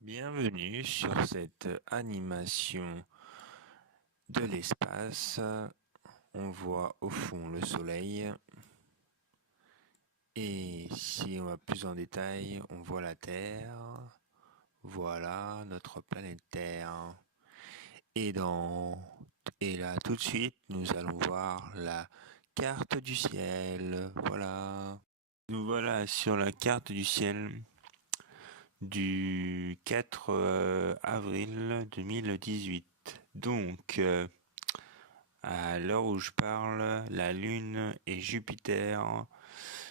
Bienvenue sur cette animation de l'espace. On voit au fond le soleil. Et si on va plus en détail, on voit la Terre. Voilà notre planète Terre. Et là tout de suite, nous allons voir la carte du ciel. Voilà. Nous voilà sur la carte du ciel du 4 avril 2018. Donc, à l'heure où je parle, la Lune et Jupiter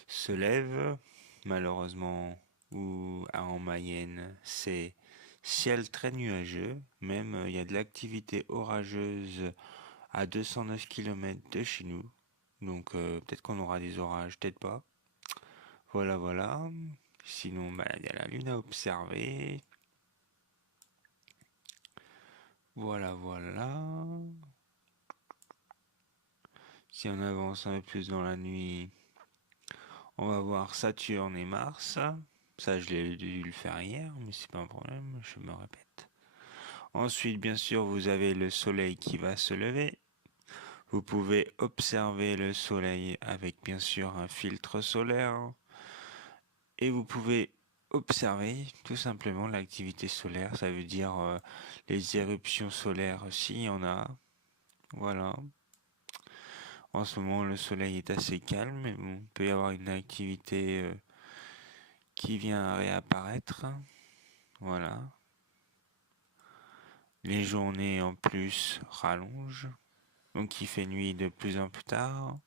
se lèvent. Malheureusement, ou en Mayenne, c'est ciel très nuageux. Même il y a de l'activité orageuse à 209 km de chez nous. Donc peut-être qu'on aura des orages, peut-être pas. Voilà, voilà. Sinon, il y a la Lune à observer. Voilà, voilà. Si on avance un peu plus dans la nuit, on va voir Saturne et Mars. Ça, je l'ai dû le faire hier, mais c'est pas un problème, je me répète. Ensuite, bien sûr, vous avez le soleil qui va se lever. Vous pouvez observer le soleil avec, bien sûr, un filtre solaire. Et vous pouvez observer tout simplement l'activité solaire. Ça veut dire les éruptions solaires, s'il y en a. Voilà. En ce moment, le soleil est assez calme, mais bon, il peut y avoir une activité qui vient réapparaître. Voilà. Les journées en plus rallongent, donc il fait nuit de plus en plus tard.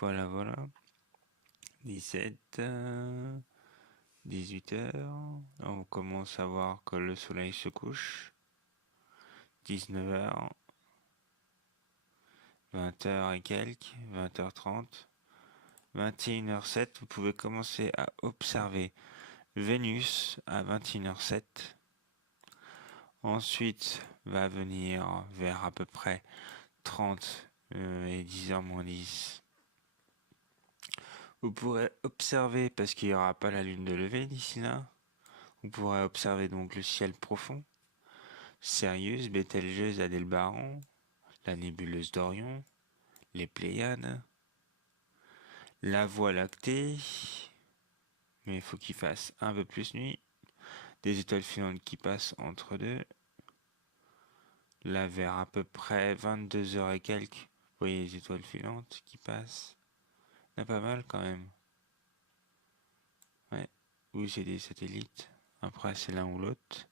Voilà, voilà. 17, 18 heures. On commence à voir que le soleil se couche. 19 heures. 20 heures et quelques. 20h30. 21h07. Vous pouvez commencer à observer Vénus à 21h07. Ensuite va venir vers à peu près 30 et 10h moins 10. Vous pourrez observer, parce qu'il n'y aura pas la lune de lever d'ici là, vous pourrez observer donc le ciel profond, Sirius, Bételgeuse, Aldébaran, la nébuleuse d'Orion, les Pléiades, la Voie lactée, mais il faut qu'il fasse un peu plus nuit, des étoiles filantes qui passent entre deux, là vers à peu près 22 heures et quelques, vous voyez les étoiles filantes qui passent, il y en a pas mal quand même. Ouais, oui c'est des satellites, après c'est l'un ou l'autre.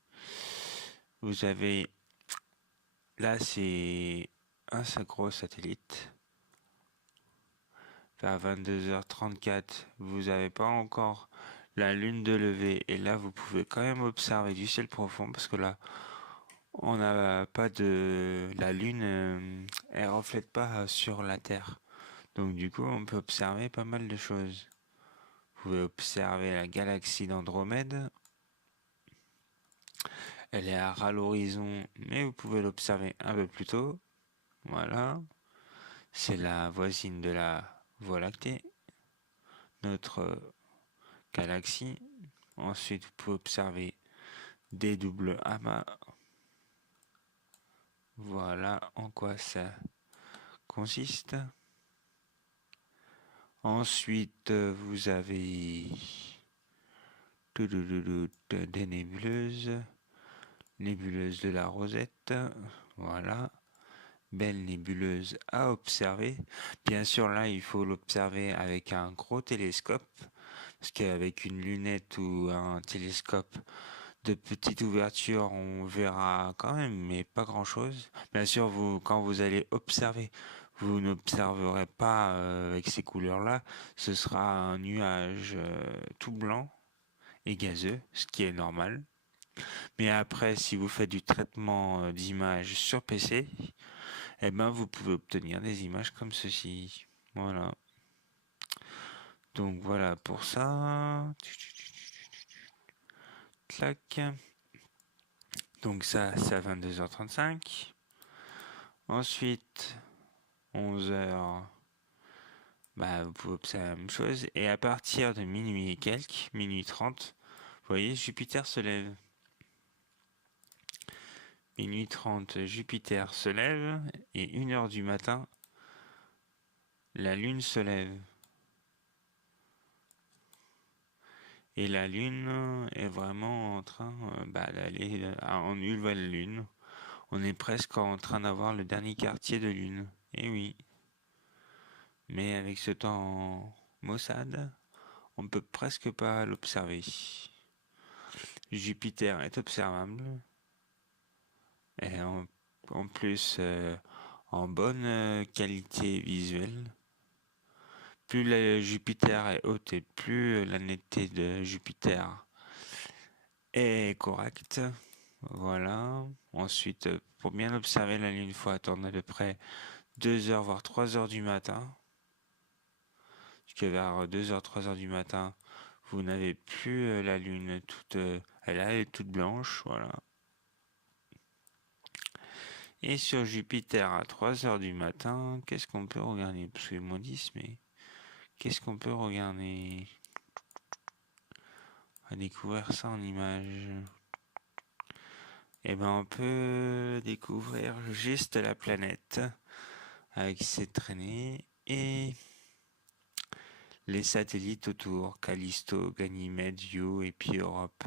Vous avez, là c'est un gros satellite. Vers 22h34, vous n'avez pas encore la lune de lever et là vous pouvez quand même observer du ciel profond parce que là on n'a pas de la lune, elle reflète pas sur la Terre. Donc du coup on peut observer pas mal de choses. Vous pouvez observer la galaxie d'Andromède. Elle est à ras l'horizon, mais vous pouvez l'observer un peu plus tôt. Voilà. C'est la voisine de la Voie lactée. Notre galaxie. Ensuite, vous pouvez observer des doubles amas. Voilà en quoi ça consiste. Ensuite, vous avez des nébuleuses. Nébuleuse de la Rosette. Voilà. Belle nébuleuse à observer. Bien sûr, là, il faut l'observer avec un gros télescope. Parce qu'avec une lunette ou un télescope de petite ouverture, on verra quand même, mais pas grand-chose. Bien sûr, quand vous allez observer, vous n'observerez pas avec ces couleurs-là. Ce sera un nuage tout blanc et gazeux, ce qui est normal. Mais après, si vous faites du traitement d'image sur PC, eh ben, vous pouvez obtenir des images comme ceci. Voilà. Donc voilà pour ça. Clac. Donc ça, c'est à 22h35. Ensuite, 11h, vous pouvez observer la même chose. Et à partir de minuit et quelques, minuit 30, voyez, Jupiter se lève. Minuit 30, Jupiter se lève et 1h du matin, la Lune se lève. Et la Lune est vraiment en train d'aller en nouvelle Lune. On est presque en train d'avoir le dernier quartier de Lune. Eh oui. Mais avec ce temps maussade, on ne peut presque pas l'observer. Jupiter est observable. Et en plus, en bonne qualité visuelle. Plus Jupiter est haute et plus la netteté de Jupiter est correcte. Voilà. Ensuite, pour bien observer la Lune, il faut attendre à peu près 2 heures, voire 3 heures du matin. Jusqu'à vers 2 heures, 3 heures du matin, vous n'avez plus la Lune toute... elle est toute blanche, voilà. Et sur Jupiter à 3 heures du matin, qu'est-ce qu'on peut regarder? Parce que moins 10, mais... Qu'est-ce qu'on peut regarder? On va découvrir ça en images. Eh ben, on peut découvrir juste la planète avec ses traînées et les satellites autour, Callisto, Ganymède, Io et puis Europe.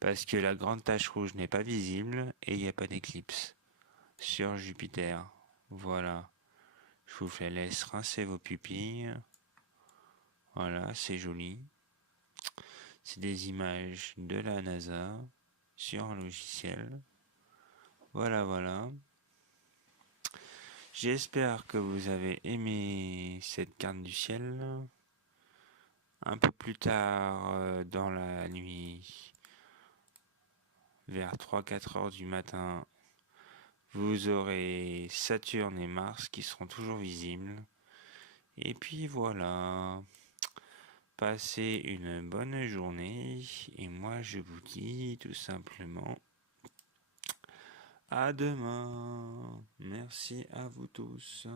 Parce que la grande tache rouge n'est pas visible et il n'y a pas d'éclipse sur Jupiter. Voilà. Je vous laisse rincer vos pupilles. Voilà, c'est joli. C'est des images de la NASA sur un logiciel. Voilà, voilà. J'espère que vous avez aimé cette carte du ciel. Un peu plus tard dans la nuit, vers 3-4 heures du matin, vous aurez Saturne et Mars qui seront toujours visibles. Et puis voilà. Passez une bonne journée. Et moi je vous dis tout simplement à demain. Merci à vous tous.